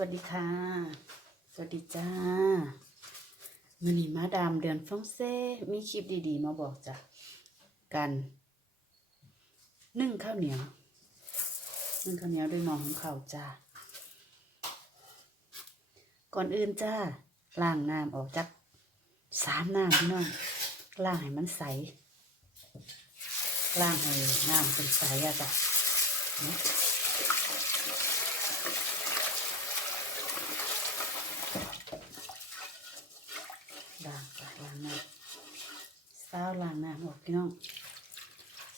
วัสดีค่ะ สวัสดีจ้ามือนี้มาดามเดือนฟองเซ่ มีคลิปดีๆ มาบอกจ้ะ กันนึ่งข้าวเหนียว นึ่งข้าวเหนียวด้วยหม้อของเขาจ้า ก่อนอื่นจ้าล้างน้ำออกจากสามน้ำพี่น้องล้างให้มันใสล้างให้น้ำเป็นใสอะจ้ะเนี่ย ล้างจ้ะล้างน้ำซาวล้างน้ำออก พี่น้อง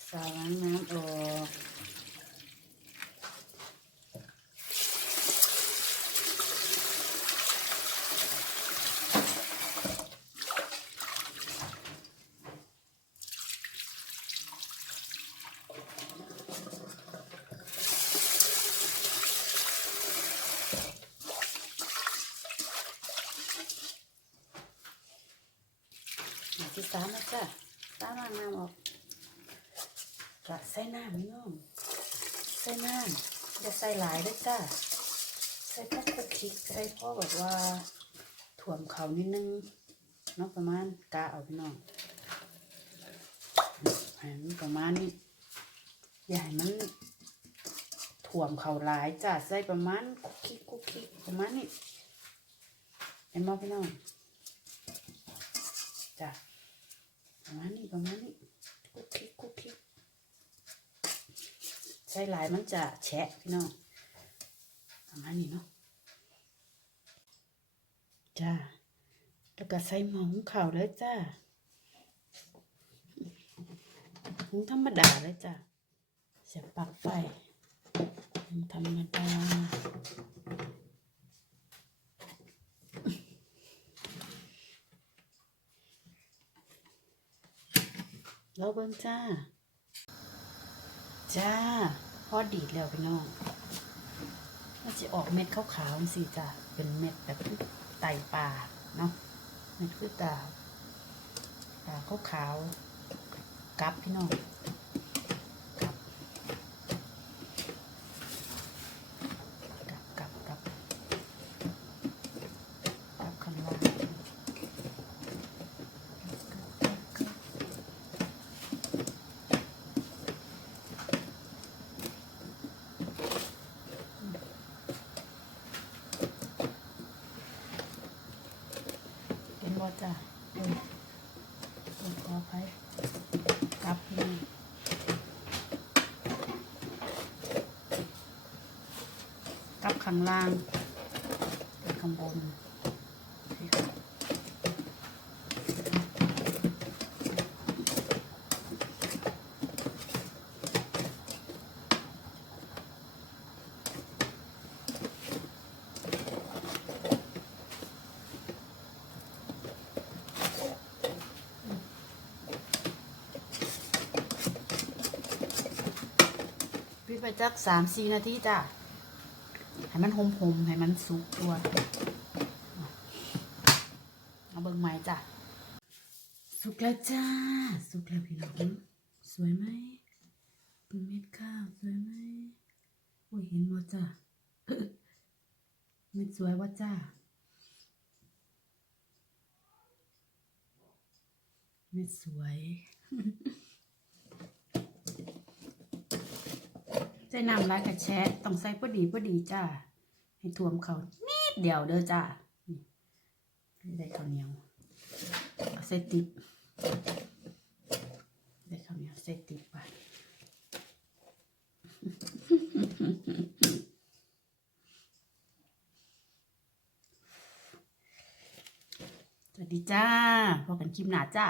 ซาวล้างน้ำออกหน้าที่สามแล้วจ้ะ ซาวล้างน้ำออกกะใส่น้ำพี่น้องใส่น้ำอย่าใส่หลายด้วยจ้ะใส่พวกคุกคิกใส่พอแบบว่าถ่วมเขานิดนึงเนาะประมาณกะเอาพี่น้องให้มันประมาณนี้อย่าให้มันถ่วมเขาหลายจ้ะใส่ประมาณคุกคิกคุกคิกประมาณนี้เห็นไหมพี่น้องจ้ะ ประมาณนี้ประมาณนี้คุกคิกคุกคิกใส่หลายมันจะแฉะพี่น้องประมาณนี้เนาะจ้าแล้วก็ใส่หมอหุงข่าวเลยจ้าหุงธรรมดาเลยจ้าเสียบปลั๊กไฟหุงธรรมดา เราเบิ้งจ้า จ้าพอดีดแล้วพี่น้องมันจะออกเม็ดขาวๆสิจ้าเป็นเม็ดแบบไตปลาเนาะเม็ดคือตาปลาขาวๆกับพี่น้องกับกับกับกับกับข้างล่างเป็นบ่ จ้าเอองขอไปกลับพี่น้องกับข้างล่างข้างบนค่ะ พี่ ไปจักสามสี่นาทีจ้ะให้มันหอมๆให้มันสุกตัวเอาเบิ่งไม้จ้ะสุกแล้วจ้า สุกแล้วพี่น้องสวยไหมเป็นเม็ดข้าวสวยไหมโอ้ยเห็นบ่จ้ะเม็ดสวยว่าจ้าเม็ดสวย ส่น้ำลายกระแชะต้องใส่พอดีพอดีจ้า ให้ท่วมเขานิดเดียวเด้อจ้าได้ข้าวเหนียวเอาใส่ติบได้ข้าวเหนียวใส่ติบไปสวัสดีจ้าพบกันคลิปหน้าจ้า